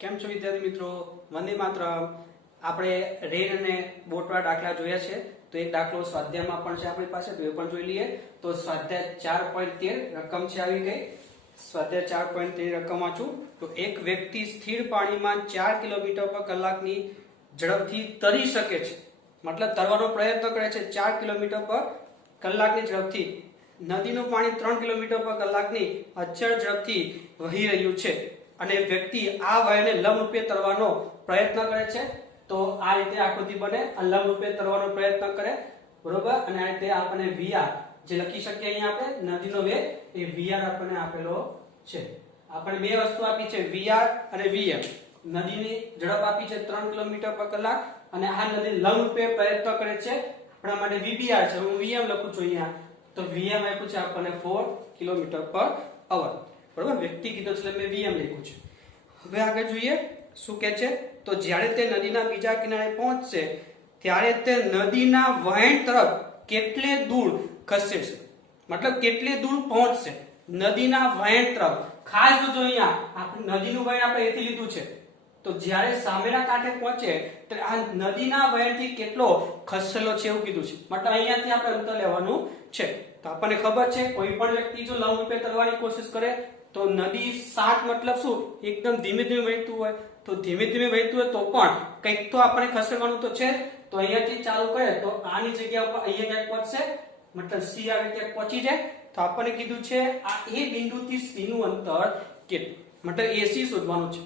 કેમ છો વિદ્યાર્થી મિત્રો? વંદે માતરમ. આપણે રેન અને બોટવાળા દાખલા જોયા છે. તો એક દાખલો સ્વાધ્યાયમાં પણ છે આપણી પાસે, તો એ પણ જોઈ લઈએ. તો સ્વાધ્યાય 4.13 રકમ છે આવી ગઈ. સ્વાધ્યાય 4.13 રકમ વાંચું તો એક વ્યક્તિ સ્થિર પાણીમાં 4 કિલોમીટર પર કલાકની ઝડપથી તરી શકે છે. મતલબ તરવાનો પ્રયત્ન કરે છે 4 કિલોમીટર પર કલાકની ઝડપથી. નદીનું પાણી 3 કિલોમીટર પર કલાકની અચળ ઝડપથી વહી રહ્યું છે અને વ્યક્તિ આ વયને લંબરૂપે તરવાનો પ્રયત્ન કરે છે. તો આ રીતે આકૃતિ બને, લંબરૂપે તરવાનો પ્રયત્ન કરે, બરોબર. અને આ રીતે આપણને વીઆર જે લખી શકીએ અહીંયા આપણે નદીનો વેગ એ વીઆર આપણને આપેલો છે. આપણે બે વસ્તુ આપી છે વીઆર અને વીએમ. નદીની ઝડપ આપી છે 3 કિલોમીટર પર કલાક અને આ નદી લંબરૂપે પ્રયત્ન કરે છે. આપણા માટે વીબીઆર છે, હું વીએમ લખું છું અહીંયા. તો વીએમ આપ્યું છે આપણને 4 કિલોમીટર પર અવર, બરોબર. વ્યક્તિ કીધું છે એટલે મેં વીએમ લખ્યું છે. હવે આગળ જોઈએ શું કહે છે. તો જ્યારે તે નદીના બીજા કિનારે પહોંચશે ત્યારે તે નદીના વહેણ તરફ કેટલે દૂર ખસે છે, મતલબ કેટલે દૂર પહોંચશે નદીના વહેણ તરફ. ખાસ જોજો અહીંયા આપણે નદીનું વહેણ આપણે એથી લીધું છે. તો જ્યારે સામેના કાંઠે પહોંચે તો આ નદીના વહેણથી કેટલો ખસેલો છે એવું કીધું છે. મતલબ અહીંયાથી આપણે અંતર લેવાનું છે. તો આપણને ખબર છે કોઈ પણ વ્યક્તિ જો લંબરૂપે તરવાની કોશિશ કરે તો નદી શાંત મતલબ શું એકદમ ધીમે ધીમે વહેતું હોય, તો ધીમે ધીમે વહેતું હોય તો પણ કંઈક તો આપણે ખસેડવાનું તો છે. તો અહીંયાથી ચાલુ કરે તો આની જગ્યા ઉપર અહીંયા ક્યાંક પહોંચશે, મતલબ સી આવી ક્યાંક પહોંચી જાય. તો આપણને કીધું છે આ એ બિંદુથી સી નું અંતર કેટલું, મતલબ એસી શોધવાનું છે,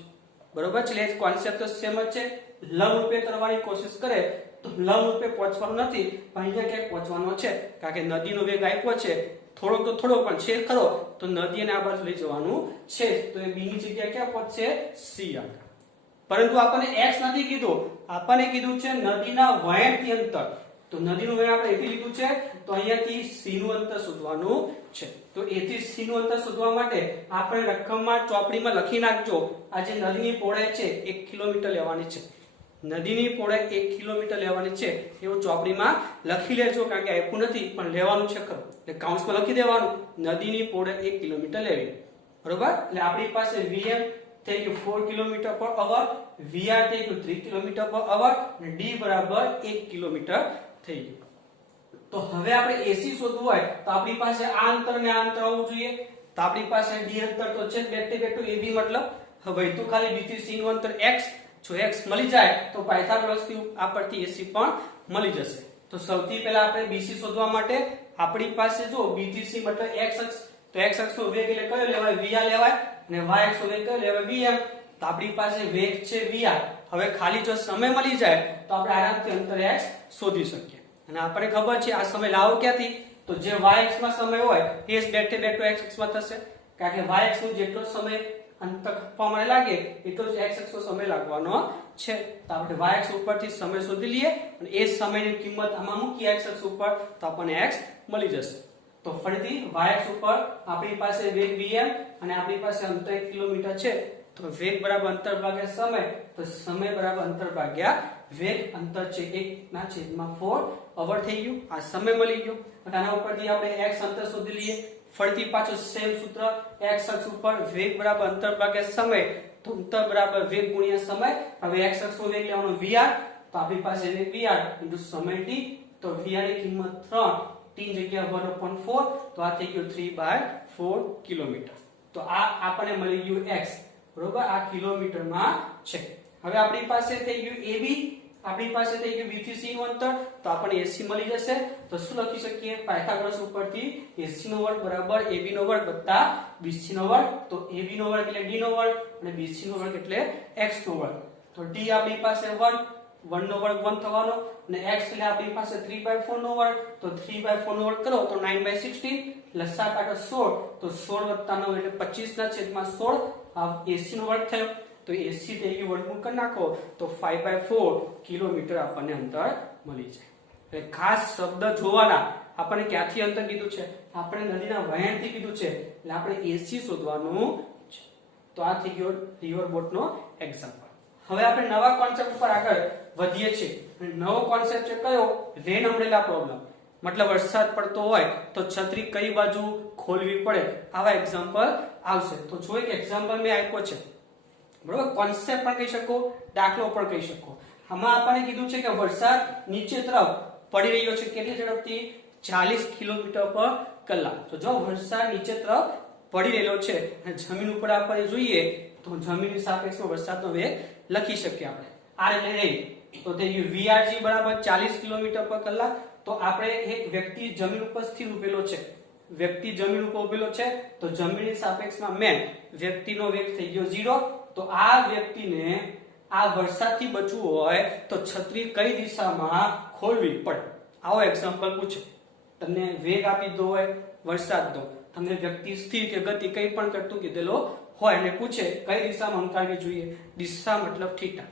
બરોબર છે. એટલે કોન્સેપ્ટ તો સેમ જ છે. લંબરૂપે તરવાની કોશિશ કરે તો લંબરૂપે પહોંચવાનું નથી, પણ અહીંયા ક્યાંક પહોંચવાનો છે, કારણ કે નદીનો વેગ આપ્યો છે થોડોક તો થોડો પણ છે ખરો, તો નદીને આ બાજુ લઈ જવાનું છે. તો એ બી ની જગ્યાએ ક્યાં પહોંચશે? સી આગળ. પરંતુ આપણને એક્સ નથી કીધું, આપણને કીધું છે નદીના વહેણથી અંતર. તો નદીનું વહેણ આપણે એથી લીધું છે, તો અહીંયાથી સી નું અંતર શોધવાનું છે. તો એ થી સી નું અંતર શોધવા માટે આપણે રકમમાં ચોપડીમાં લખી નાખજો આ જે નદીની પહોળાઈ છે 1 કિલોમીટર લેવાની છે. નદીની પહોળાઈ 1 કિલોમીટર લેવાની છે એવું ચોપડીમાં લખી લેજો, કારણ કે આપ્યું નથી પણ લેવાનું છે ખરું. એટલે કાઉન્સમાં લખી દેવાનું નદીની પહોળાઈ 1 કિલોમીટર લેવી, બરોબર. એટલે આપણી પાસે વીએમ થઈ ગયું 4 કિલોમીટર પર અવર, વીઆર થઈ ગયું 3 કિલોમીટર પર અવર અને ડી બરાબર 1 કિલોમીટર થઈ ગયું. તો હવે આપણે એસી શોધવું હોય તો આપણી પાસે આ અંતર ને આ અંતર આવવું જોઈએ. તો આપણી પાસે ડી અંતર તો છે બેક ટુ એબી, મતલબ હવે તો ખાલી બી થી સી નું અંતર x. જો x મળી જાય તો પાયથાગોરસ થી આ પરથી એસી પણ મળી જશે. તો સૌથી પહેલા આપણે બીસી શોધવા માટે આપણી પાસે જો બી થી સી મતલબ x અક્ષ, તો x અક્ષનો વેગ એટલે કયો લેવાય? વીઆર લેવાય. અને y અક્ષનો વેગ કયો લેવાય? વીએમ. તો આપણી પાસે વેગ છે વીઆર. હવે ખાલી જો સમય મળી જાય તો આપણે આરામથી અંતર x શોધી શકીએ. અને આપણને ખબર છે આ સમય લાવો ક્યાંથી? તો જે y અક્ષમાં સમય હોય એ જ બેક ટુ x અક્ષમાં થશે, કારણ કે y અક્ષનો જેટલો સમય અંતર કાપવા માટે લાગે એટલો જ x અક્ષનો સમય લાગવાનો છે. તો આપણે y અક્ષ ઉપરથી સમય શોધી લઈએ અને એ સમયની કિંમત આમાં મૂકીએ x અક્ષ ઉપર તો આપણને x મળી જશે. તો ફરીથી y અક્ષ ઉપર આપણી પાસે વેગ vm અને આપણી પાસે અંતર 1 કિલોમીટર છે. તો વેગ બરાબર અંતર ભાગ્યા સમય, તો સમય બરાબર અંતર ભાગ્યા વેગ. અંતર છે 1/4 અવર થઈ ગયું. આ સમય મળી ગયો. અને આના ઉપરથી આપણે x અંતર શોધી લઈએ. ફરીથી પાછું સેમ સૂત્ર, x અક્ષ ઉપર વેગ બરાબર અંતર ભાગ્યા સમય, તો અંતર બરાબર વેગ ગુણ્યા સમય. હવે x અક્ષનો વેગ લેવાનો vr, તો આપણી પાસે વેગ vr * સમય t. તો vr ની કિંમત 3, t ની જગ્યાએ 1/4, તો આ થઈ ગયું 3/4 કિલોમીટર. તો આ આપણને મળી ગયું x, બરોબર. આ કિલોમીટરમાં છે. હવે આપણી પાસે થઈ ગયું ab, આપણી પાસે થઈ ગયું b થી c નું અંતર, તો આપણને ac મળી જશે. તો શું લખી શકીએ? પાયથાગોરસ ઉપરથી ac નો વર્ગ બરાબર ab નો વર્ગ વત્તા bc નો વર્ગ. તો ab નો વર્ગ એટલે d નો વર્ગ અને bc નો વર્ગ એટલે x નો વર્ગ. તો d આપણી પાસે 1 નો વર્ગ 1 થવાનો અને x એટલે આપણી પાસે 3/4 નો વર્ગ. તો 3/4 નો વર્ગ કરો તો 9/16, લસા કાઢો 16, તો 16 + 9 એટલે 25/16 આ ac નો વર્ગ થયો. તો ac થઈ ગયું વર્ગમૂળ કરી નાખો તો 5/4 કિલોમીટર આપણને અંતર મળી જાય. એટલે ખાસ શબ્દ જોવાના. આપણને ક્યાંથી અંતર કીધું છે? આપણે નદીના વહેણથી કીધું છે, એટલે આપણે ac શોધવાનું છે. તો આ થઈ ગયો રિવર બોટનો એક્ઝામ્પલ. હવે આપણે નવા કોન્સેપ્ટ ઉપર આગળ વધીએ છીએ. નવો કોન્સેપ્ટ છે કયો? રેન અમ્બ્રેલા પ્રોબ્લેમ. મતલબ વરસાદ પડતો હોય તો છત્રી કઈ બાજુ ખોલવી પડે, આવા એક્ઝામ્પલ આવશે. તો જો એક એક્ઝામ્પલ મેં આપ્યો છે બરોબર, કોન્સેપ્ટ પણ કહી શકો, દાખલો પણ કહી શકો. આમાં આપણને કીધું છે કે વરસાદ નીચે તરફ પડી રહ્યો છે કેટલી ઝડપથી 40 કિલોમીટર પર કલાક. તો જો વરસાદ નીચે તરફ પડી રહેલો છે અને જમીન ઉપર આપણે જોઈએ તો જમીનની સાપેક્ષમાં વરસાદનો વેગ લખી શકીએ આપણે આ રીતે રહી. તો તે VRG બરાબર 40 કિલોમીટર પર કલાક. તો આપણે એક વ્યક્તિ જમીન ઉપર સ્થિર ઉભેલો છે, વ્યક્તિ જમીન ઉપર ઉભેલો છે તો જમીનની સાપેક્ષમાં મેં વ્યક્તિનો વેગ થઈ ગયો 0. તો આ વ્યક્તિને આ વરસાદથી બચવું હોય તો છત્રી કઈ દિશામાં ખોલવી પડે. આવો એક્ઝામ્પલ પૂછે, તમને વેગ આપી દો હોય વરસાદનો, તમને વ્યક્તિ સ્થિર કે ગતિ કઈ પણ કરતું કીધેલો હોય અને પૂછે કઈ દિશામાં હંકારવી જોઈએ, દિશા મતલબ થીટા.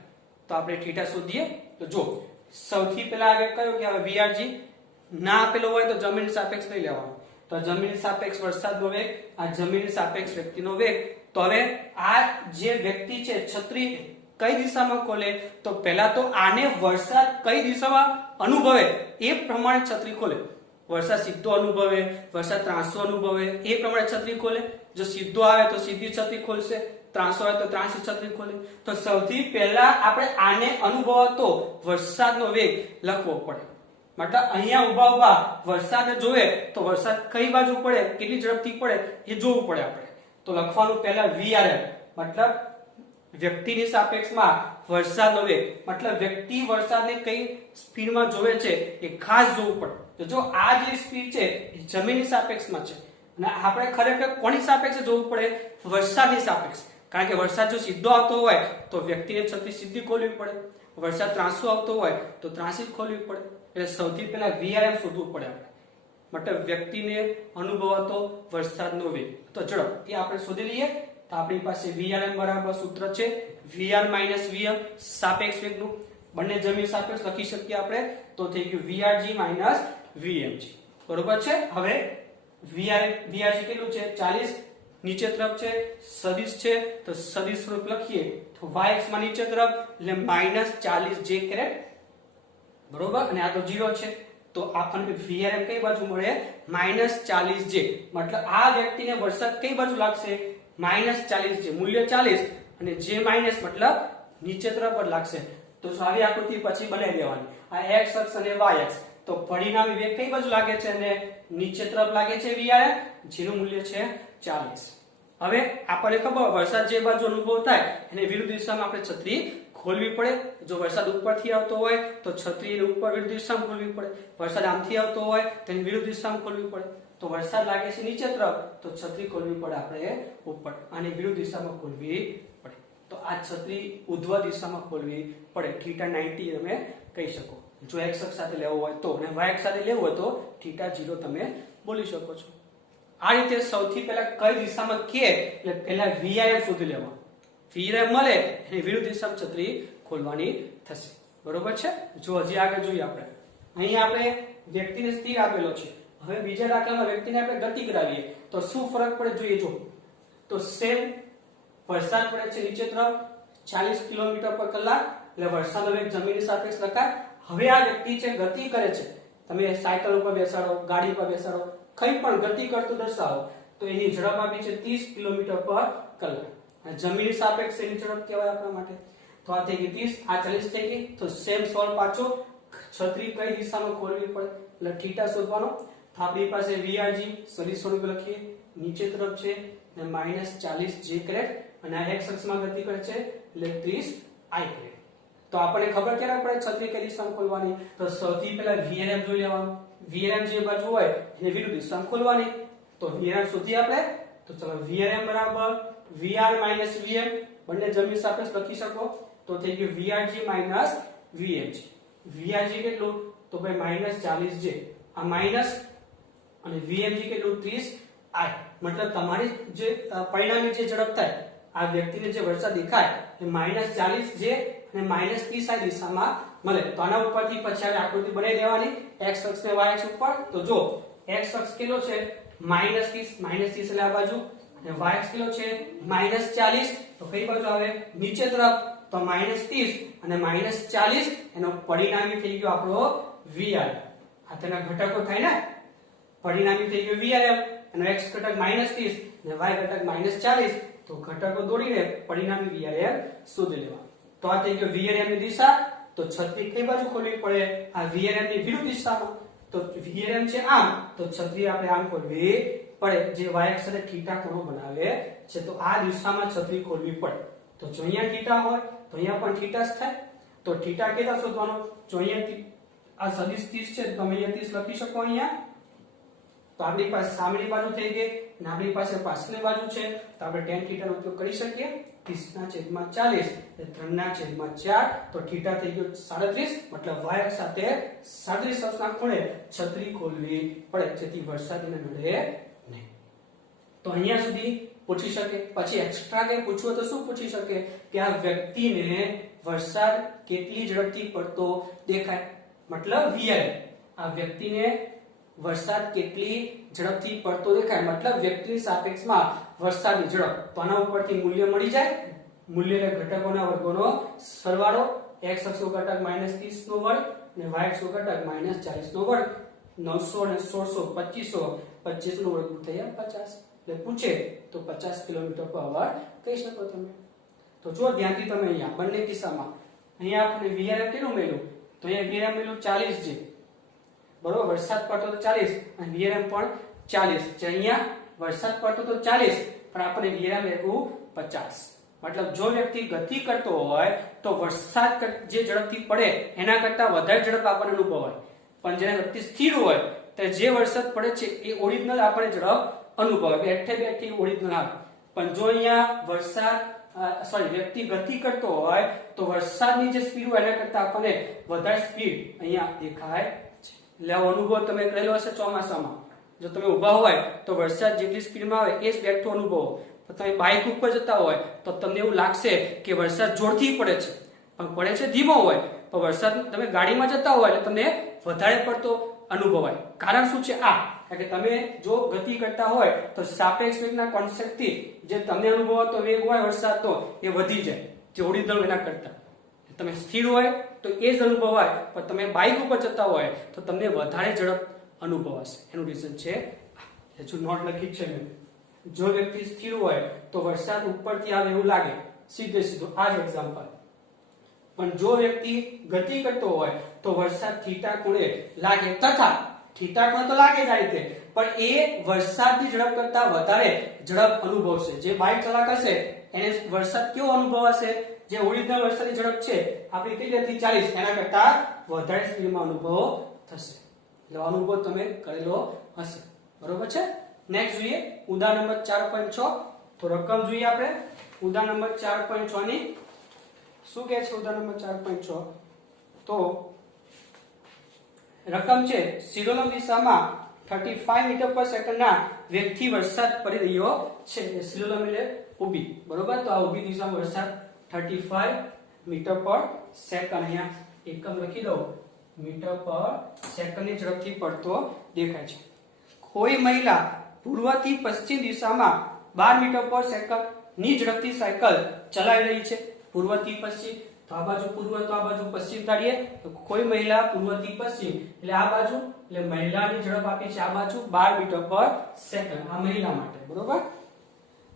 તો આપણે થીટા શોધીએ. તો જો સૌથી પહેલા આગળ કયો કે હવે VRG ના આપેલો હોય તો જમીનની સાપેક્ષ લઈ લેવાનો. તો જમીનની સાપેક્ષ વરસાદનો વેગ, આ જમીનની સાપેક્ષ વ્યક્તિનો વેગ. તો હવે આ જે વ્યક્તિ છે છત્રી કઈ દિશામાં ખોલે, તો પહેલા તો આને વરસાદ કઈ દિશામાં અનુભવે એ પ્રમાણે છત્રી ખોલે. વરસાદ સીધો અનુભવે, વરસાદ ત્રાંસો અનુભવે એ પ્રમાણે છત્રી ખોલે. જો સીધો આવે તો સીધી છત્રી ખોલશે, ત્રાંસો આવે તો ત્રાંસી છત્રી ખોલે. તો સૌથી પહેલા આપણે આને અનુભવતો વરસાદનો વેગ લખવો પડે. મતલબ અહીંયા ઉભા ઉભા વરસાદ જોવે તો વરસાદ કઈ બાજુ પડે, કેટલી ઝડપથી પડે એ જોવું પડે આપણે. તો લખવાનું પહેલા VRM મતલબ વ્યક્તિની સાપેક્ષમાં વરસાદનો વેગ, મતલબ વ્યક્તિ વરસાદને કઈ સ્પીડમાં જોવે છે એ ખાસ જોવું પડે. તો જો આ જે સ્પીડ છે એ જમીનની સાપેક્ષમાં છે અને આપણે ખરેખર કોની સાપેક્ષે જોવું પડે, વરસાદની સાપેક્ષ. કારણ કે વરસાદ જો સીધો આવતો હોય તો વ્યક્તિને છત્રી સીધી ખોલવી પડે, વરસાદ ત્રાંસો આવતો હોય તો ત્રાંસી ખોલવી પડે. એટલે સૌથી પહેલા VRM શોધવું પડે આપણે, મતલબ વ્યક્તિને અનુભવાતો વરસાદનો વેગ. તો ચલો એ આપણે શોધી લઈએ. તો આપણી પાસે VRM બરાબર સૂત્ર છે VR - VM સાપેક્ષ વેગનું. બંને જમીન સાપેક્ષ લખી શકીએ આપણે. તો થઈ ગયું VRG - VMG. બરોબર છે. હવે VRG કેટલું છે 40 નીચે તરફ છે, સદિશ છે તો સદિશ સ્વરૂપ લખીએ તો y માં નીચે તરફ એટલે -40j કેરેટ. બરોબર, અને આ તો 0 છે તો આપણને VRM કઈ બાજુ મળે, -40j. મતલબ આ વ્યક્તિને વરસાદ કઈ બાજુ લાગશે, -40j. મૂલ્ય 40 અને j માઈનસ મતલબ નીચે તરફ જ લાગશે. તો આવી આકૃતિ પછી બનાવી દેવાની. આ x અક્ષ અને y અક્ષ. તો પરિણામી વેગ કઈ બાજુ લાગે છે અને નીચે તરફ લાગે છે VRM, જેનું મૂલ્ય છે 40. હવે આપણને ખબર વરસાદ જે બાજુ અનુભવ થાય એને વિરુદ્ધ દિશામાં આપણે છત્રી ખોલવી પડે. જો વરસાદ ઉપરથી આવતો હોય તો છત્રી ઉપર વિરુદ્ધ દિશામાં ખોલવી પડે, વરસાદ આમથી આવતો હોય તો એની વિરુદ્ધ દિશામાં ખોલવી પડે. તો વરસાદ લાગે છે નીચે તરફ તો છત્રી ખોલવી પડે આપણે ઉપર અને વિરુદ્ધ દિશામાં ખોલવી પડે. તો આ છત્રી ઉધ્વ દિશામાં ખોલવી પડે. θ 90 તમે કહી શકો જો x અક્ષ સાથે લેવો હોય તો, અને y અક્ષ સાથે લેવો હોય તો θ 0 તમે બોલી શકો છો. આ રીતે સૌથી પહેલા કઈ દિશામાં કે એટલે પહેલા VRM શોધી લેવાનું. VRM મળે અને વિરુદ્ધ દિશામાં છત્રી ખોલવાની થશે. બરોબર છે. જો હજી આગળ જોઈએ આપણે. અહીં આપણે વ્યક્તિને સ્થિર આપેલો છે. હવે બીજા દાખલામાં વ્યક્તિને આપણે ગતિ કરાવીએ તો શું ફરક પડે જોઈએ. જો તો સેમ વરસાદ પડે છે નીચે તરફ 40 કિલોમીટર પર કલાક એટલે વરસાદનો વેગ જમીનની સાપેક્ષ લખાય. હવે આ વ્યક્તિ છે ગતિ કરે છે, તમે સાયકલ ઉપર બેસાડો, ગાડી પર બેસાડો, કઈ પણ ગતિ કરતું દર્શાવો તો એની ઝડપ આપી છે 30 કિલોમીટર પર કલાક. જમીનની સાપેક્ષ એની ઝડપ કહેવાય આપણા માટે. તો આ થઈ ગઈ 30, આ 40 થઈ ગઈ. તો સેમ સોલ્વ પાછો છત્રી કઈ દિશામાં ખોલવી પડે એટલે θ શોધવાનો. તો આપણી પાસે VRG સદિશ સ્વરૂપ લખીએ, નીચે તરફ છે અને -40j કેરેટ અને આ x અક્ષમાં ગતિ કરે છે એટલે 30i કેરેટ. તો આપણને ખબર ક્યારે પડે છત્રી કઈ દિશામાં ખોલવાની, તો સૌથી પહેલા VRM જોઈ લેવાનું. VRM જે બાજુ હોય એને વિરુદ્ધ દિશામાં ખોલવાની. તો VRM શોધી આપણે. તો ચલો VRM બરાબર VR - VM બંને જમીન સાપેક્ષ લખી શકો. તો થઈ ગયું VRG - VMG. VRG કેટલું તો ભાઈ -40j, આ માઈનસ અને VMG કેટલું 30i. મતલબ તમારી જે પરિણામી જે ઝડપ થાય આ વ્યક્તિને જે વરસાદ દેખાય એ -40j અને -30i દિશામાં મળે. તો આના ઉપરથી પછી આપણે આકૃતિ બનાવી દેવાની x અક્ષ ને y અક્ષ ઉપર. તો જો x અક્ષ કેટલો છે -30 એટલે આ બાજુ અને y અક્ષ કેટલો છે -40 તો કઈ બાજુ આવે નીચે તરફ. તો -30 અને -40 એનો પરિણામી થઈ ગયો આપણો VRM. આ તેના ઘટકો થાય ને, પરિણામી થઈ ગયો VRM અને x ઘટક -30 અને y ઘટક -40, તો ઘટકો દોડીને પરિણામી VRM શોધી લેવા. તો આ થઈ ગયો VRM ની દિશા. તો છત્રી કઈ બાજુ ખોલવી પડે? આ VRM ની વિરુદ્ધ દિશામાં. તો VRM છે આમ, તો છત્રી આપણે આમ ખોલવી પડે, જે y અક્ષ સાથે θ ખૂણો બનાવે છે. તો આ દિશામાં છત્રી ખોલવી પડે. તો જો અહીંયા θ હોય તો અહીંયા પણ θ જ થાય. તો θ કેટલા શોધવાનો? જો અહીંયા આ સદિશ 30 છે, તો તમે અહીંયા 30 લખી શકો અહીંયા. તો આપણી પાસે સામેની બાજુ થઈ ગઈ અને આપણી પાસે પાછળની બાજુ છે, તો આપણે tan θ નો ઉપયોગ કરી શકીએ. 30/40 એટલે 3/4, તો θ થઈ ગયો 37, મતલબ y અક્ષ સાથે 37 અંશના ખૂણે છત્રી ખોલવી પડે, જેથી વરસાદ એને નડે નહીં. તો અહીંયા સુધી પૂછી શકે. પછી એક્સ્ટ્રા કઈ પૂછવું તો શું પૂછી શકે? કે આ વ્યક્તિને વરસાદ કેટલી ઝડપથી પડતો દેખાય, મતલબ VRM. આ વ્યક્તિને વરસાદ કેટલી ઝડપથી પડતો દેખાય, મતલબ વ્યક્તિની સાપેક્ષમાં વરસાદની ઝડપ. તો આના ઉપરથી મૂલ્ય મળી જાય. મૂલ્ય એટલે ઘટકોના વર્ગોનો સરવાળો. x અક્ષ ઘટક -30 નો વર્ગ અને y અક્ષ ઘટક -40 નો વર્ગ. 900 અને 1600 2500 નો વર્ગ થયા 50. એટલે પૂછે તો 50 કિલોમીટર/h કહી શકો તમે. તો જો ધ્યાનથી તમે અહીંયા બંને કિસ્સામાં અહીંયા આપણે VRM કેટલું મળ્યું? તો અહીંયા VRM મળ્યું 40 છે, બરોબર. વરસાદ પડતો તો 40 અને VRM પણ 40 છે. અહીંયા વરસાદ પડતો તો 40 પણ આપણે VRM લેવું 50. મતલબ જો વ્યક્તિ ગતિ કરતો હોય તો વરસાદ જે ઝડપથી પડે એના કરતા વધારે ઝડપ આપણને અનુભવાય. પણ જ્યારે વ્યક્તિ સ્થિર હોય તો જે વરસાદ પડે છે એ ઓરિજિનલ આપણે ઝડપ અનુભવાય, બેઠે બેઠી ઓરિજિનલ આવે. પણ જો અહીંયા વ્યક્તિ ગતિ કરતો હોય તો વરસાદની જે સ્પીડ હોય એના કરતા આપણને વધારે સ્પીડ અહીંયા દેખાય છે. એટલે આ અનુભવ તમે કરેલો હશે ચોમાસામાં. જો તમે ઊભા હોય તો વરસાદ જેટલી સ્પીડમાં આવે એ જ બેઠો અનુભવો. તમે બાઇક ઉપર જતા હોય તો તમને એવું લાગશે કે વરસાદ જોરથી પડે છે, પણ પડે છે ધીમો હોય. પણ વરસાદ તમે ગાડીમાં જતા હોય એટલે તમને વધારે પડતો અનુભવાય. કારણ શું છે? આ કે તમે જો ગતિ કરતા હોય તો સાપેક્ષ વેગના કોન્સેપ્ટથી જે તમને અનુભવાતો વેગ હોય વરસાદનો એ વધી જાય, જે ઓરિજિનલ એના કરતા. તમે સ્થિર હોય તો એ જ અનુભવાય, પણ તમે બાઇક ઉપર જતા હોય તો તમને વધારે ઝડપ અનુભવાશે. એનું રીઝન છે જો નોટ લખી છે મેં. જો વ્યક્તિ સ્થિર હોય તો વરસાદ ઉપરથી આવે એવું લાગે, સીધે સીધું. આ જ એક્ઝામ્પલ. પણ જો વ્યક્તિ ગતિ કરતો હોય તો વરસાદ θ ખૂણે લાગે, તથા θ ખૂણે તો લાગે જ આ રીતે, પણ એ વરસાદની ઝડપ કરતા વધારે ઝડપ અનુભવશે. જે બાઇક ચાલક હશે એને વરસાદ કેવો અનુભવાશે? જે ઓરિજિનલ વરસાદની ઝડપ છે આપણી કઈ હતી 40, એના કરતા વધારે સ્પીડમાં અનુભવ થશે. એટલે અનુભવ તમે કરેલો હશે, બરોબર છે. નેક્સ્ટ જોઈએ ઉદાહરણ નંબર 4.6. તો રકમ જોઈએ આપણે ઉદાહરણ નંબર 4.6 ની. શું કહે છે ઉદાહરણ નંબર 4.6? તો રકમ છે શિરોલંબ દિશામાં 35 મીટર પર સેકન્ડના વેગથી વરસાદ પડી રહ્યો છે. શિરોલંબ એટલે ઊભી, બરોબર. તો આ ઊભી દિશામાં વરસાદ 35 મીટર પર સેકન્ડ, અહીંયા એકમ લખી દો, મીટર પર સેકન્ડની ઝડપથી પડતો દેખાય છે. કોઈ મહિલા પૂર્વથી પશ્ચિમ દિશામાં 12 મીટર પર સેકન્ડ ની ઝડપથી સાયકલ ચલાવી રહી છે. પૂર્વથી પશ્ચિમ, તો આ બાજુ પૂર્વ તો આ બાજુ પશ્ચિમ ધારીએ. તો કોઈ મહિલા પૂર્વથી પશ્ચિમ એટલે આ બાજુ, એટલે મહિલાની ઝડપ આપી છે આ બાજુ 12 મીટર પર સેકન્ડ. આ મહિલા માટે, બરોબર,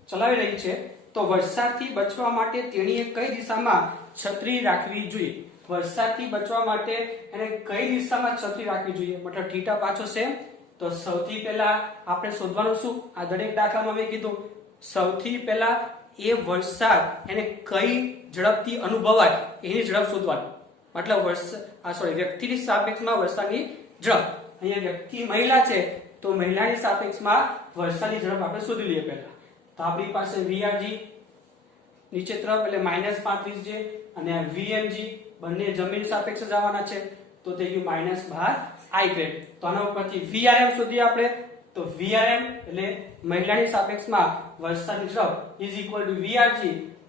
ચલાવી રહી છે. તો વરસાદથી બચવા માટે તેણીએ કઈ દિશામાં છત્રી રાખવી જોઈએ? વરસાદથી બચવા માટે એને કઈ દિશામાં છત્રી રાખવી જોઈએ? મતલબ θ પાછો સેમ. તો સૌથી પહેલા આપણે શોધવાનું શું? આ દરેક દાખલામાં મેં કીધું સૌથી પહેલા એ વરસાદ એને કઈ ઝડપથી અનુભવાય એની ઝડપ શોધવાની. મતલબ વ્યક્તિની સાપેક્ષમાં વરસાદની ઝડપ. અહીંયા વ્યક્તિ મહિલા છે તો મહિલાની સાપેક્ષમાં વરસાદની ઝડપ આપણે શોધી લઈએ પહેલા. તો આપણી પાસે VRG નીચે તરફ એટલે -35 છે અને VMG બંને જમીન સાપેક્ષ જ આવવાના છે, તો થઈ ગયું -12 I ગ્રેડ. તો આના ઉપરથી VRM શોધીએ આપણે. તો VRM એટલે મહિલાની સાપેક્ષમાં વરસાદની ઝડપ is equal to VRG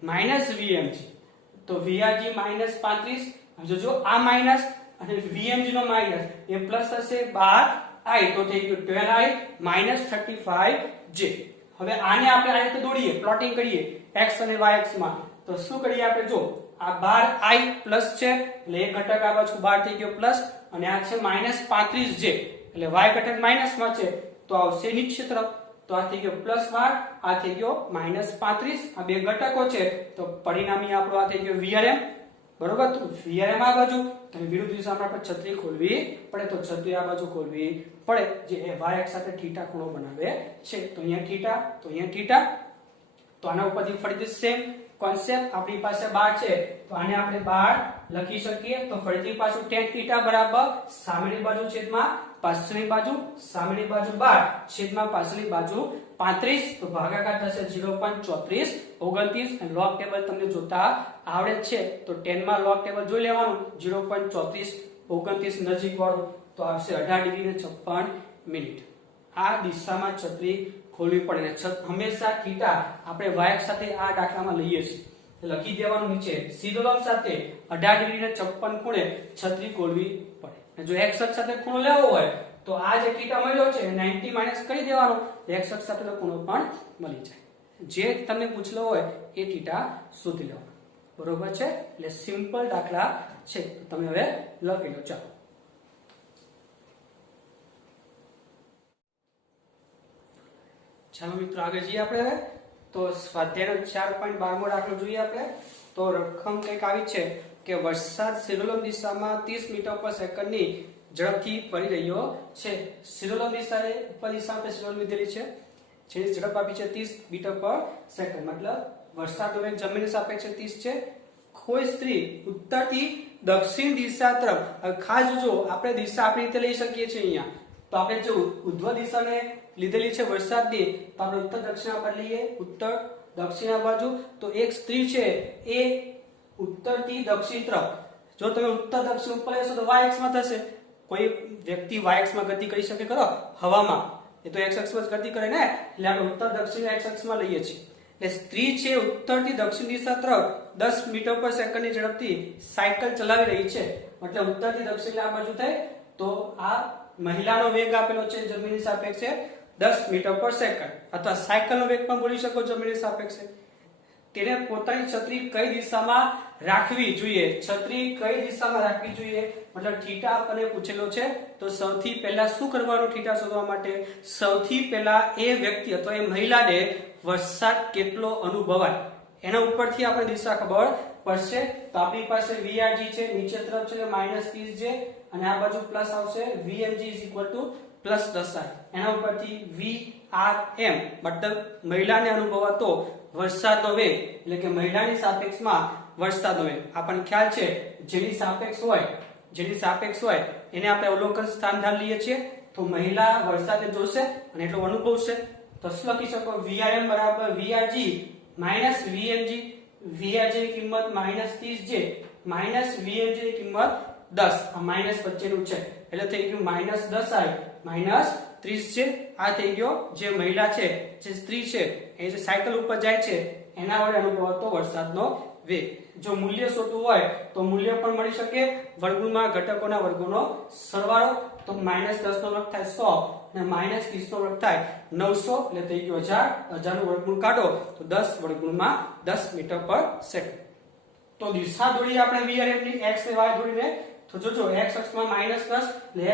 minus VMG. તો VRG -35, જો આ માઇનસ અને VMG નો માઇનસ એ પ્લસ થશે 12I, તો થઈ ગયું 12I -35J. હવે આને આપણે આ રીતે દોડીએ, પ્લોટિંગ કરીએ x અને y અક્ષમાં. તો શું કરીએ આપણે? જો આ 12I પ્લસ છે એટલે એક ઘટક આ બાજુ 12 થઈ ગયો પ્લસ, અને આ છે -35J એટલે y ઘટક માઇનસમાં છે તો આવશે નીચે તરફ. તો આ થઈ ગયો +12, આ થઈ ગયો -35. આ બે ઘટકો છે તો પરિણામી આપણો આ થઈ ગયો VRM. બરોબર, તો VRM આ બાજુ તો વિરુદ્ધ દિશામાં આપણે છત્રી ખોલવી પડે, તો છત્રી આ બાજુ ખોલવી પડે, જે y અક્ષ સાથે θ ખૂણો બનાવે છે. તો અહીંયા θ, તો અહીંયા θ. તો આના ઉપરથી ફરીથી સેમ કોન્સેપ્ટ, આપણી પાસે 12 છે તો આને આપણે 12 લખી શકીએ. તો ફરીથી પાછું tan θ બરાબર સામેની બાજુ છેદમાં પાછળની બાજુ, સામેની બાજુ 12 છેદમાં પાછળની બાજુ 35. તો ભાગાકાર થશે 0.34 29. અને log ટેબલ તમને જોતા આવડે છે તો 10 માં log ટેબલ જોઈ લેવાનું. 0.34 29 નજીક વાળું તો આવશે 18 ડિગ્રી ને 56 મિનિટ. આ દિશામાં છત્રી ખોલવી પડે ને હંમેશા θ આપણે y અક્ષ સાથે આ દાખલામાં લઈએ છીએ લખી દેવાનું નીચે. સિદ્ધલંબ સાથે 18 ડિગ્રી ને 56 ખૂણે છત્રી ખોલવી પડે. જો x અક્ષ સાથે ખૂણો લેવો હોય તો આ જે θ મળ્યો છે 90 માઈનસ કરી દેવાનો, x અક્ષ સાથેનો ખૂણો પણ મળી જાય. જે તમને પૂછેલો હોય એ θ શોધી લેવાનો. બરોબર છે, એટલે સિમ્પલ દાખલા છે. તમે હવે લખી લો. ચાલો ચાલો મિત્રો આગળ જઈએ આપણે હવે. તો સ્વાધ્યાયનો 4.12મો દાખલો જોઈએ આપણે. તો રકમ કંઈક આવી છે કે વરસાદ શિરોલંબ દિશામાં 30 મીટર પર સેકન્ડની ઝડપથી પડી રહ્યો છે. શિરોલંબ દિશા ઉપર દિશા આપણે શિરોલંબ લીધેલી છે, જેની ઝડપ આપી છે 30 મીટર પર સેકન્ડ. મતલબ વરસાદનો વેગ જમીનની સાપેક્ષે 30 છે. કોઈ સ્ત્રી ઉત્તરથી દક્ષિણ દિશા તરફ, ખાસ જોજો આપણે દિશા આપણી રીતે લઈ શકીએ છીએ. અહીંયા તો આપણે જો ઉધ્વ દિશાને લીધેલી છે વરસાદની, તો આપણે ઉત્તર દક્ષિણ બદલીએ, ઉત્તર દક્ષિણ બાજુ. તો એક સ્ત્રી છે એ ઉત્તરથી દક્ષિણ તરફ, જો તમે ઉત્તર દક્ષિણ ઉપર લેશો તો y અક્ષમાં થશે. કોઈ વ્યક્તિ y અક્ષમાં ગતિ કરી શકે ખરો હવામાં? એ તો x અક્ષમાં જ ગતિ કરે ને, એટલે આપણે ઉત્તર દક્ષિણ x અક્ષમાં લઈએ છીએ. એટલે સ્ત્રી છે ઉત્તરથી દક્ષિણ દિશા તરફ 10 મીટર પર સેકન્ડની ઝડપથી સાયકલ ચલાવી રહી છે. એટલે ઉત્તરથી દક્ષિણ આ બાજુ થાય તો આ મહિલાનો વેગ આપેલો છે જમીનની સાપેક્ષે 10 મીટર પર સેકન્ડ, અથવા સાયકલનો વેગ પણ બોલી શકો જમીનની સાપેક્ષે. તેને પોતાની છત્રી કઈ દિશામાં રાખવી જોઈએ? છત્રી કઈ દિશામાં રાખવી જોઈએ મતલબ θ આપણને પૂછેલો છે. તો સૌથી પહેલા શું કરવાનું θ શોધવા માટે? સૌથી પહેલા એ વ્યક્તિ અથવા એ મહિલાને વરસાદ કેટલો અનુભવાય એના ઉપરથી આપણે દિશા ખબર પડશે. તો આપણી પાસે VRG છે, નીચે તરફ છે -30 છે, અને આ બાજુ પ્લસ આવશે VMG +10. એના ઉપરથી VRM મતલબ મહિલાને અનુભવાતો વરસાદનો વેગ, એટલે કે મહિલાની સાપેક્ષમાં વરસાદનો વેગ. આપણને ખ્યાલ છે જેની સાપેક્ષ હોય એને આપણે અવલોકન સ્થાન ધાર લઈએ છીએ. તો મહિલા વરસાદને જોશે અને એટલો અનુભવશે. તો શું લખી શકો? VRM બરાબર VRG માઈનસ VMG. VRG ની કિંમત -30 છે, માઈનસ VMG ની કિંમત 10. આ માઈનસ વચ્ચેનું છે એટલે થઈ ગયું -10 આવી -30 છે. આ થઈ ગયો જે મહિલા છે, જે સ્ત્રી છે, એ જે સાયકલ ઉપર જાય છે એના વડે અનુભવાતો વરસાદનો વેગ. જો મૂલ્ય શોધવું હોય તો મૂલ્ય પણ મળી શકે. વર્ગમૂળમાં ઘટકોના વર્ગોનો સરવાળો. તો -10 નો વર્ગ થાય 100 અને -30 નો વર્ગ થાય 900, એટલે થઈ ગયો 1000. 1000 નું વર્ગમૂળ કાઢો તો 10 વર્ગમૂળમાં 10 મીટર પર સેકન્ડ. તો દિશા દોરી આપણે VRM ની x ને y દોરીને. તો જોજો x અક્ષમાં -10 એટલે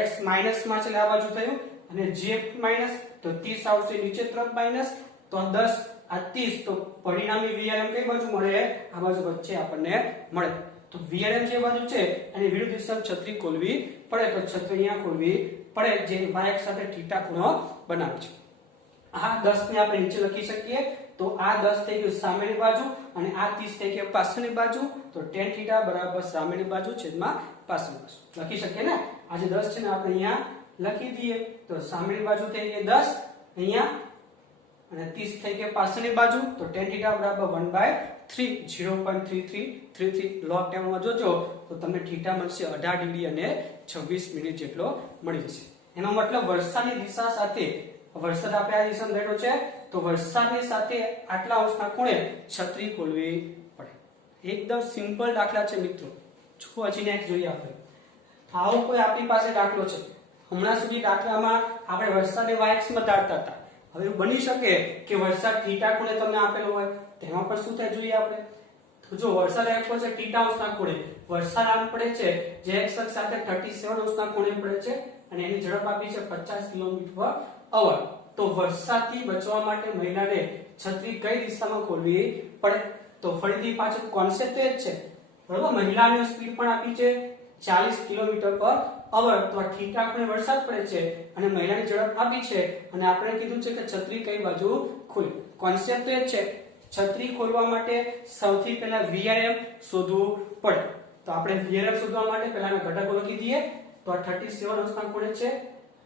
x માઈનસમાં છે આ બાજુ થયું, અને જે માઈનસ તો 30 આવશે નીચે તરફ માઈનસ, તો 10 આ 30. તો પરિણામી VRM કઈ બાજુ મળે? આ બાજુ વચ્ચે આપણને મળે. તો VRM જે બાજુ છે એની વિરુદ્ધ દિશામાં છત્રી ખોલવી પડે. તો છત્રી અહીંયા ખોલવી પડે, જે y અક્ષ સાથે θ ખૂણો બનાવે છે. આ 10 ને આપણે નીચે લખી શકીએ. તો આ 10 થઈ ગયું સામેની બાજુ, અને આ 30 થઈ ગયું પાછળની બાજુ. તો tan θ બરાબર સામેની બાજુ છેદમાં પાછળની બાજુ લખી શકીએ ને. આ જે 10 છે ને આપણે અહીંયા લખી દઈએ. તો સામેની બાજુ થઈ ગઈ 10 અહીંયા, અને 30 થઈ ગઈ પાછળની બાજુ. તો tan θ બરાબર 1/3 0.3333. log ટેબલમાં જોજો તો તમને θ મળશે 18 ડિગ્રી અને 26 મિનિટ જેટલો મળી જશે. એનો મતલબ વરસાદની દિશા સાથે, વરસાદ આપણે આ દિશામાં રહેલો છે તો વરસાદની સાથે આટલા અંશના ખૂણે છત્રી ખોલવી પડે. એકદમ સિમ્પલ દાખલા છે મિત્રો. જો હજી નેક્સ્ટ જોઈએ આપણે. આવો કોઈ આપણી પાસે દાખલો છે. હમણાં સુધી દાખલામાં આપણે વરસાદને y અક્ષમાં ધારતા હતા. હવે એવું બની શકે કે વરસાદ θ ખૂણે તમને આપેલો હોય, તેમાં પણ શું થાય જોઈએ આપણે. તો જો વરસાદ આપ્યો છે θ અંશના ખૂણે, વરસાદ આમ પડે છે જે x અક્ષ સાથે 37 અંશના ખૂણે પડે છે, અને એની ઝડપ આપી છે 50 કિલોમીટર પર અવર. તો વરસાદથી બચવા માટે મહિલાને છત્રી કઈ દિશામાં ખોલવી પડે? તો ફરીથી પાછો કોન્સેપ્ટ એ જ છે, બરોબર? મહિલાને સ્પીડ પણ આપી છે 40 કિલોમીટર પર અવર, તો આ થીટા ખૂણે વરસાદ પડે છે અને મહિલાની ઝડપ આપી છે અને આપણે કીધું છે કે છત્રી કઈ બાજુ ખોલી. કોન્સેપ્ટ તો એ જ છે, છત્રી ખોલવા માટે સૌથી પહેલા VRM શોધવું પડે. તો આપણે VRM શોધવા માટે પહેલાના ઘટકો લખી દઈએ. તો આ 37 અંશના ખૂણે છે,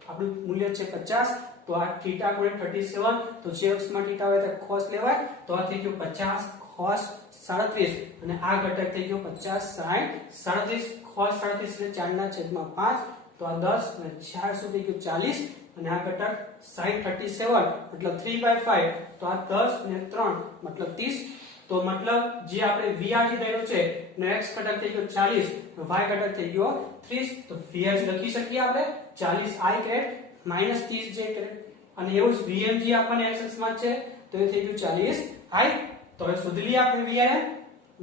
આપણું મૂલ્ય છે 50. તો આ થીટા ખૂણે 37, તો જે અક્ષમાં થીટા હોય તે cos લેવાય. તો આ થઈ ગયું 50 cos 37 અને આ ઘટક થઈ ગયો 50 sin 37. cos 37 એટલે 4/5, તો આ 10 અને 4 શું થઈ ગયું 40 અને આ ઘટક sin 37 મતલબ 3/5, તો આ 10 અને 3 મતલબ 30. તો મતલબ જે આપણે VRG ધાર્યો છે નો x ઘટક થઈ ગયો 40, y ઘટક થઈ ગયો 30. તો VRG લખી શકીએ આપણે 40i caret minus 30j caret, અને એવું જ VMG આપણને x અક્ષમાં છે તો એ થઈ ગયું 40i. તો હવે શોધી લઈએ આપણે VRM.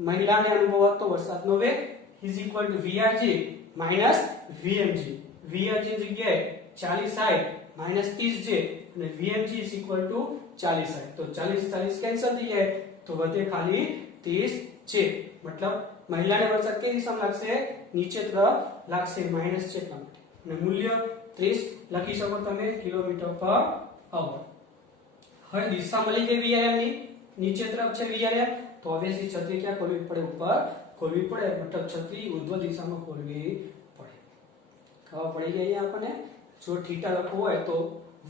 મહિલાને અનુભવાતો વરસાદનો વેગ is equal to VRG minus VMG. VRG ની જગ્યાએ 40i માઈનસ 30j અને VMG is equal to 40i. તો 40 કેન્સલ થઈ જાય તો વધે ખાલી 30j. મતલબ મહિલાને વરસાદ કઈ દિશામાં લાગશે? નીચે તરફ લાગશે, માઈનસ છે એટલા માટે. અને મૂલ્ય 30 લખી શકો તમે કિલોમીટર પર અવર. હવે દિશા મળી ગઈ VRM ની, નીચે તરફ છે VRM, તો ઓબ્વિયસલી છત્રી ક્યાં ખોલવી પડે? ઉપર ખોલવી પડે. મતલબ છત્રી ઉર્ધ્વ દિશામાં ખોલવી પડે. ખબર પડી ગઈ અહીંયા આપણને. જો થીટા લખવું હોય તો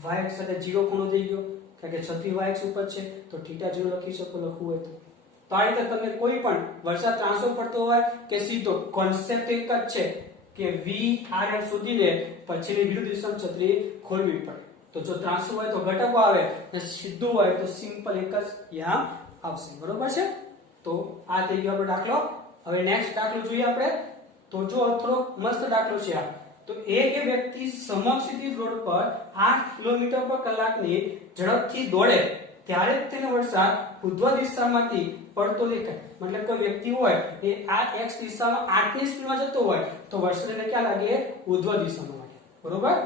y અક્ષ સાથે 0 ખૂણો થઈ ગયો, કારણ કે છત્રી y અક્ષ ઉપર છે, તો થીટા 0 લખી શકો લખવું હોય તો. તો આ રીતે તમે કોઈ પણ વરસાદ ટ્રાન્સફર પડતો હોય કે સીધો, કોન્સેપ્ટ એક જ છે કે VRM શોધીને પછીની વિરુદ્ધ દિશામાં છત્રી ખોલવી પડે. તો જો ટ્રાન્સફર હોય તો ઘટકો આવે, અને સીધું હોય તો સિમ્પલ એક જ યાં આવશે. બરોબર છે? તો આ થઈ ગયો આપણો દાખલો. હવે નેક્સ્ટ દાખલો જોઈએ આપણે. તો જો થોડો મસ્ત દાખલો છે આ. તો એક વ્યક્તિ સમક્ષિતિજ રોડ પર 8 કિલોમીટર પર કલાકની ઝડપથી દોડે ત્યારે તેનો વરસાદ ઉર્ધ્વ દિશામાંથી પડતો દેખાય. મતલબ કોઈ વ્યક્તિ હોય એ આ x દિશામાં 8 ની સ્પીડમાં જતો હોય તો વરસાદ એને ક્યાં લાગે? ઉર્ધ્વ દિશામાં લાગે. બરોબર?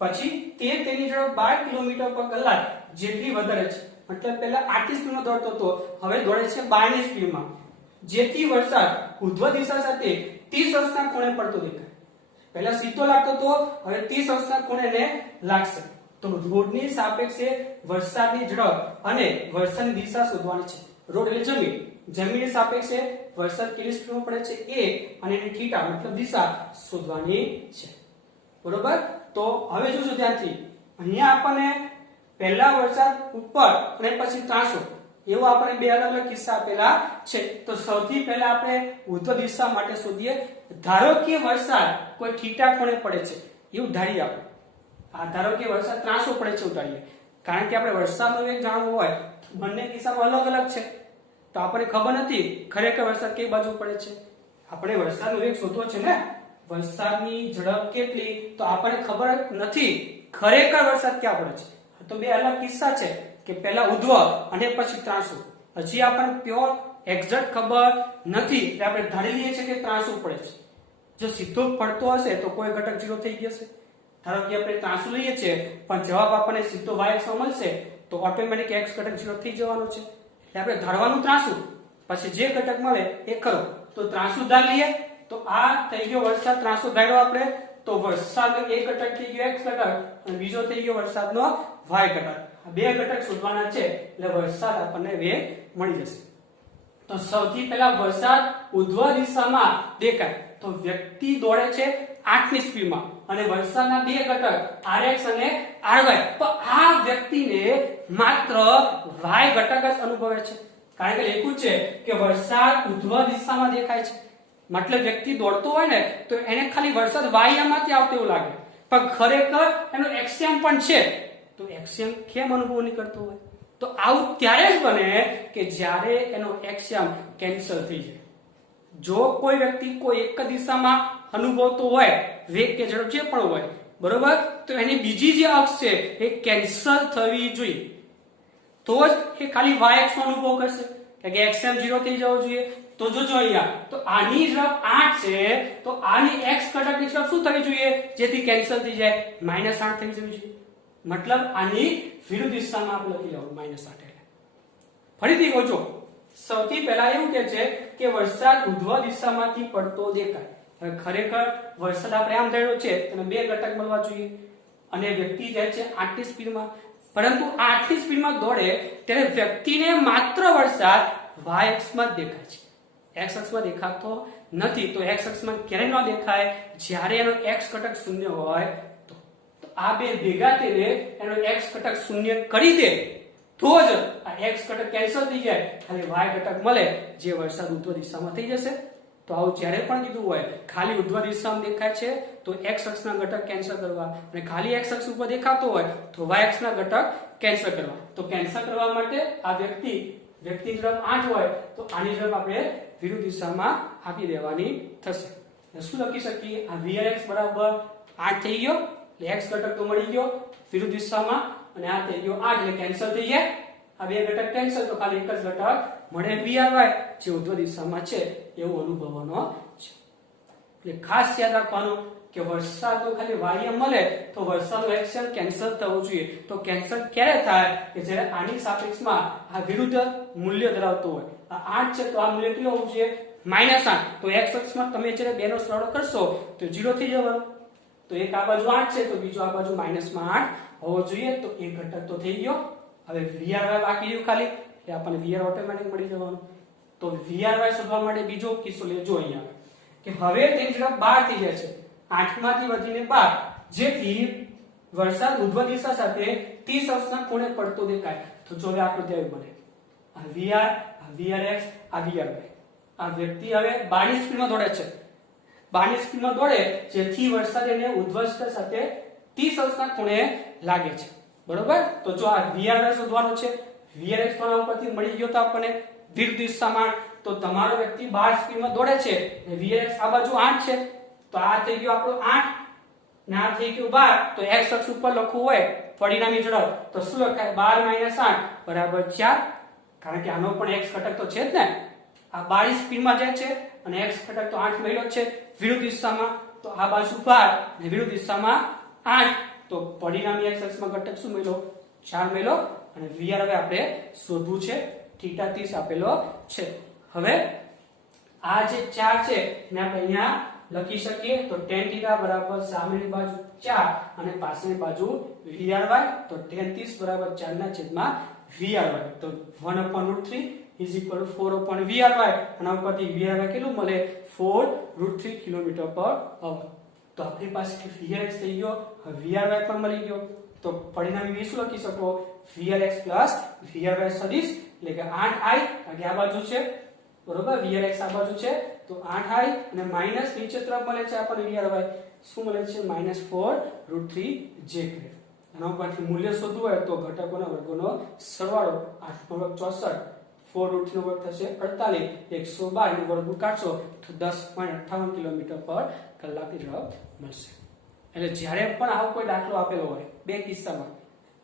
પછી તે તેની ઝડપ 12 કિલોમીટર પર કલાક જેટલી વધારે છે. મતલબ પહેલા 8 ની સ્પીડમાં દોડતો હતો, હવે દોડે છે 12 ની સ્પીડમાં, જેથી વરસાદ ઉર્ધ્વ દિશા સાથે 30 અંશના ખૂણે પડતો દેખાય. પહેલા સીધો લાગતો હતો, હવે 30 અંશના ખૂણે લાગશે. તો રોડની સાપેક્ષે વરસાદની ઝડપ અને વરસાદની દિશા શોધવાની છે. રોડ એટલે જમીન, જમીનની સાપેક્ષે વરસાદ કેટલી સ્પીડમાં પડે છે એ અને એની થીટા મતલબ દિશા શોધવાની છે. બરોબર? તો હવે જોજો ધ્યાનથી. અહીંયા આપણને પહેલા વરસાદ ઉપર અને પછી ત્રાંસો, એવું આપણે બે અલગ અલગ કિસ્સા આપેલા છે. તો સૌથી પહેલા આપણે ઉર્ધ્વ દિશા માટે શોધીએ. ધારો કે વરસાદ કોઈ થીટા ખૂણે પડે છે એવું ધારીએ આપણે. આ ધારો કે વરસાદ ત્રાંસો પડે છે એવું ધારીએ. કારણ કે આપણે વરસાદનો વેગ જાણવો હોય તો બંને કિસ્સામાં અલગ અલગ છે. તો આપણને ખબર નથી ખરેખર વરસાદ કઈ બાજુ પડે છે. આપણે વરસાદનો વેગ શોધવો છે ને, વરસાદની ઝડપ કેટલી, તો આપણને ખબર નથી ખરેખર વરસાદ ક્યાં પડે છે. તો બે અલગ કિસ્સા છે કે પહેલા ઉર્ધ્વ અને પછી ત્રાંસો. હજી આપણને પ્યોર એક્ઝેક્ટ ખબર નથી એટલે આપણે ધારી લઈએ છીએ કે ત્રાંસો પડે છે. જો સીધો પડતો હશે તો કોઈ ઘટક 0 થઈ જશે. ધારો કે આપણે ત્રાંસો લઈએ છીએ પણ જવાબ આપણને સીધો y અક્ષમાં મળશે તો ઓટોમેટિક x ઘટક 0 થઈ જવાનો છે. એટલે આપણે ધારવાનું ત્રાંસુ, પછી જે ઘટક મળે એ કરો. તો ત્રાંસુ ધાર લઈએ તો આ થઈ ગયો વરસાદ. ત્રાંસુ ધાર્યો આપણે તો વરસાદનો એક ઘટક થઈ ગયો x ઘટક અને બીજો થઈ ગયો વરસાદનો y ઘટક. આ બે ઘટક શોધવાના છે એટલે વરસાદ આપણને વેગ મળી જશે. તો સૌથી પહેલા વરસાદ ઉર્ધ્વ દિશામાં દેખાય તો વ્યક્તિ દોડે છે 8 ની સ્પીડમાં અને વરસાદના બે ઘટક rx અને ry. તો આ વ્યક્તિને માત્ર y ઘટક જ અનુભવે છે, કારણ કે લખ્યું છે કે વરસાદ ઉર્ધ્વ દિશામાં દેખાય છે. મતલબ વ્યક્તિ દોડતો હોય ને તો એને ખાલી વરસાદ y માંથી આવતો એવું લાગે, પણ ખરેખર એનો એક્સિયમ પણ છે. તો એક્સિયમ કેમ અનુભવ નહીં કરતો હોય? તો આવું ત્યારે જ બને કે જ્યારે એનો એક્સિયમ કેન્સલ થઈ જાય. જો કોઈ વ્યક્તિ કોઈ એક દિશામાં અનુભવતો હોય વેગ કે ઝડપ જે પણ હોય, બરોબર, તો એની બીજી જે અક્ષ છે એ કેન્સલ થવી જોઈએ, તો જ એ ખાલી y અક્ષનો અનુભવ કરશે. કે એક્સિયમ 0 થઈ જવો જોઈએ. તો જોજો અહીંયા, તો આની ઝડપ 8 છે તો આની x ઘટકની ઝડપ શું થવી જોઈએ જેથી કેન્સલ થઈ જાય? -8 થઈ જવી જોઈએ. મતલબ આની વિરુદ્ધ દિશામાં આપણે લખી લેવાનું -8 એટલે ફરીથી કહું છું સૌથી પહેલા એવું કે છે કે વરસાદ ઉધ્વ દિશામાંથી પડતો દેખાય હવે ખરેખર વરસાદ આપણે આમ થયેલો છે તેને બે ઘટક મળવા જોઈએ અને વ્યક્તિ જાય છે 8 ની સ્પીડમાં પરંતુ 8 ની સ્પીડમાં દોડે ત્યારે વ્યક્તિને માત્ર વરસાદ y અક્ષમાં જ દેખાય છે x અક્ષમાં દેખાતો નથી તો x અક્ષમાં ક્યારે ન દેખાય જ્યારે એનો x ઘટક શૂન્ય હોય તો આ બે ભેગા થઈને એનો x ઘટક શૂન્ય કરી દે તો જ આ x ઘટક કેન્સલ થઈ જાય ખાલી y ઘટક મળે જે વરસાદ ઉત્તર દિશામાં થઈ જશે તો આવું જ્યારે પણ કીધું હોય ખાલી ઉત્તર દિશામાં દેખાય છે તો x અક્ષના ઘટક કેન્સલ કરવા અને ખાલી x અક્ષ ઉપર દેખાતો હોય તો y અક્ષના ઘટક કેન્સલ કરવા તો કેન્સલ કરવા માટે આ વ્યક્તિની તરફ 8 હોય તો આની તરફ આપણે વિરુદ્ધ દિશામાં આપી દેવાની થશે શું લખી શકીએ આ vrx બરાબર 8 થઈ ગયો એટલે x ઘટક તો મળી ગયો વિરુદ્ધ દિશામાં અને આ થઈ ગયો 8 એટલે કેન્સલ થઈ જાય આ બે ઘટક કેન્સલ તો ખાલી એક જ ઘટક મળે vry જે ઉર્ધ્વ દિશામાં છે એવું અનુભવવાનો છે એટલે ખાસ યાદ રાખવાનું કે વરસાદ તો ખાલી y મળે તો વરસાદનો એક્શન કેન્સલ થવો જોઈએ તો કેન્સલ ક્યારે થાય કે જ્યારે આની સાપેક્ષમાં આ વિરુદ્ધ મૂલ્ય ધરાવતો હોય આ 8 છે તો આ મૂલ્ય કેટલું હોવું જોઈએ -8 તો x અક્ષમાં તમે જ્યારે બે નો સરવાળો કરશો તો 0 થઈ જવાનો તો એક આ બાજુ 8 છે તો બીજો આ બાજુ -8 હોવો જોઈએ તો એક ઘટક તો થઈ ગયો હવે vry બાકી રહ્યું ખાલી એટલે આપણને vr ઓટોમેટિક મળી જવાનું તો vry શોધવા માટે બીજો કિસ્સો લેજો અહીંયા કે હવે તેની ઝડપ 12 થઈ જાય છે 8 માંથી વધીને 12 જેથી વરસાદ ઉધ્વ દિશા સાથે 30 અંશના ખૂણે પડતો દેખાય તો જો હવે આકૃતિ આવી બને આ vr આ vrx આ vry આ વ્યક્તિ હવે 12 સ્પીડમાં દોડે છે 12 સ્પીડમાં દોડે જેથી વરસાદ એને ઉધ્વ દિશા સાથે 30 અંશના ખૂણે લાગે છે બરોબર તો જો આ vry શોધવાનો છે vrx કોના ઉપરથી મળી ગયો તો આપણને વિરુદ્ધ દિશામાં તો તમારો વ્યક્તિ 12 સ્પીડમાં દોડે છે અને vrx આ બાજુ 8 છે તો આ થઈ ગયો આપણો 8 ને આ થઈ ગયું 12 તો x અક્ષ ઉપર લખવું હોય પરિણામી ઝડપ તો શું લખાય 12 - 8 બરાબર 4 કારણ કે આનો પણ x ઘટક તો છે જ ને આ 22 સ્પીડમાં જાય છે અને x ઘટક તો 8 મળ્યો છે વિરુદ્ધ દિશામાં તો આ બાજુ 12 અને વિરુદ્ધ દિશામાં 8 તો પરિણામી x અક્ષમાં ઘટક શું મળ્યો 4 મળ્યો અને vr હવે આપણે શોધવું છે θ30 આપેલો છે હવે આ જે 4 છે એને આપણે અહીંયા લખી શકીએ તો tan θ બરાબર સામેની બાજુ 4 અને પાછળની બાજુ vry તો tan 30 બરાબર 4 ના છેદમાં vry તો 1/√3 4/vry અને ઉપરથી vry કેટલું મળે 4√3 km/h તો આપણી પાસે vrx થઈ ગયો vry પણ મળી ગયો તો પરિણામી શું લખી શકો vrx vry સદિશ એટલે કે 8i કારણ કે આ બાજુ છે બરોબર vrx આ બાજુ છે તો 8i અને માઈનસ નીચે તરફ મળે છે આપણને vry શું મળે છે -4√3j આના ઉપરથી મૂલ્ય શોધવું હોય તો ઘટકોના વર્ગોનો સરવાળો 8 નો વર્ગ 64 4√3 નો વર્ગ થશે 48 112 નો વર્ગ કાઢશો તો 10.58 km/કલાકની ઝડપ મળશે એટલે જ્યારે પણ આવો કોઈ દાખલો આપેલો હોય બે કિસ્સામાં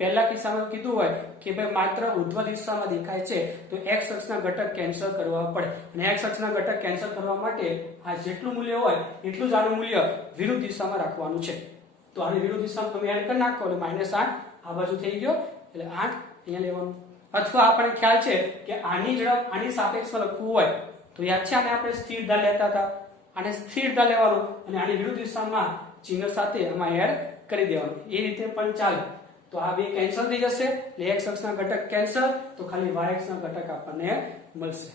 પહેલા કિસ્સામાં કીધું હોય કે ભાઈ માત્ર ઉર્ધ્વ દિશામાં દેખાય છે તો x અક્ષના ઘટક કેન્સલ કરવા પડે અને x અક્ષના ઘટક કેન્સલ કરવા માટે આ જેટલું મૂલ્ય હોય એટલું જ આનું મૂલ્ય વિરુદ્ધ દિશામાં રાખવાનું છે તો આની વિરુદ્ધ દિશામાં તમે એડ કરી નાખો એટલે -8 આ બાજુ થઈ ગયો એટલે 8 અહીંયા લેવાનું અથવા આપણને ખ્યાલ છે કે આની ઝડપ આની સાપેક્ષમાં લખવું હોય તો યાદ છે આને આપણે સ્થિર ઢાળ લેતા હતા આને સ્થિર ઢાળ લેવાનું અને આની વિરુદ્ધ દિશામાં ચિહ્ન સાથે આમાં એડ કરી દેવાનું એ રીતે પણ ચાલે તો આ બે કેન્સલ થઈ જશે એટલે x અક્ષના ઘટક કેન્સલ તો ખાલી y અક્ષના ઘટક આપણને મળશે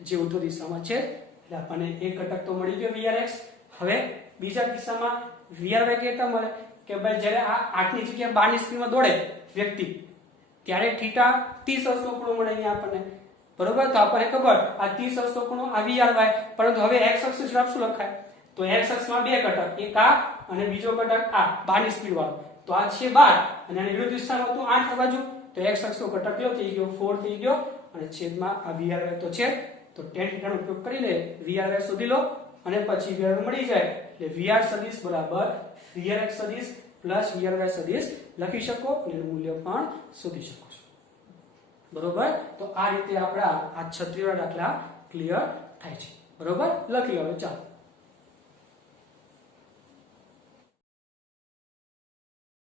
જે ઉર્ધ્વ દિશામાં છે એટલે આપણને એક ઘટક તો મળી ગયો vrx હવે બીજા કિસ્સામાં vry કેટલા મળે કે ભાઈ જ્યારે આ 8 ની જગ્યાએ 12 ની સ્પીડમાં દોડે વ્યક્તિ ત્યારે θ 30 અંશનો ખૂણો મળે અહીંયા આપણને બરોબર તો આપણને ખબર આ 30 અંશનો ખૂણો આ vry પરંતુ હવે x અક્ષ ઝડપ શું લખાય તો x અક્ષમાં બે ઘટક એક આ અને બીજો ઘટક આ 12 ની સ્પીડ વાળો તો આ છે 12 અને આની વિરુદ્ધ દિશામાં તો 8 આ બાજુ તો x અક્ષનો ઘટક કેટલો થઈ ગયો 4 થઈ ગયો અને છેદમાં આ vry તો છે તો tan θ નો ઉપયોગ કરી લે vry શોધી લો અને પછી vry મળી જાય એટલે vr સદિશ બરાબર vrx સદિશ પ્લસ vry સદિશ લખી શકો અને એનું મૂલ્ય પણ શોધી શકો છો બરોબર તો આ રીતે આપણા આ 36 દાખલા ક્લિયર થાય છે બરોબર લખી લો ચાલો